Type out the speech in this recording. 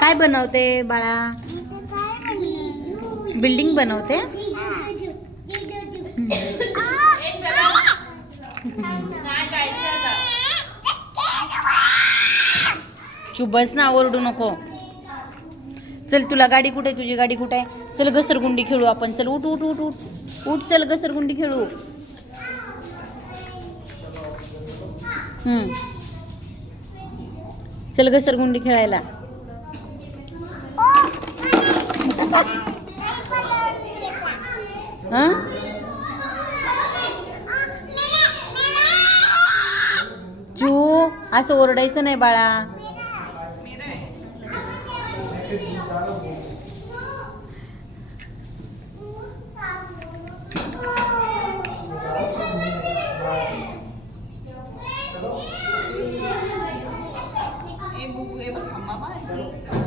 काय बनवते बाळा? बिल्डिंग बनवते. चुप बस ना, ओरडू नको. चल, तुला गाडी कुठे? तुझी गाडी कुठे आहे? चल घसरगुंडी खेळू आपण. चल उठ उठ उठ उठ उठ, चल घसरगुंडी खेळू. चल घसरगुंडी खेळायला. हा, चू असं ओरडायचं नाही बाळा. ए बुकू, ए बघ, मम्मा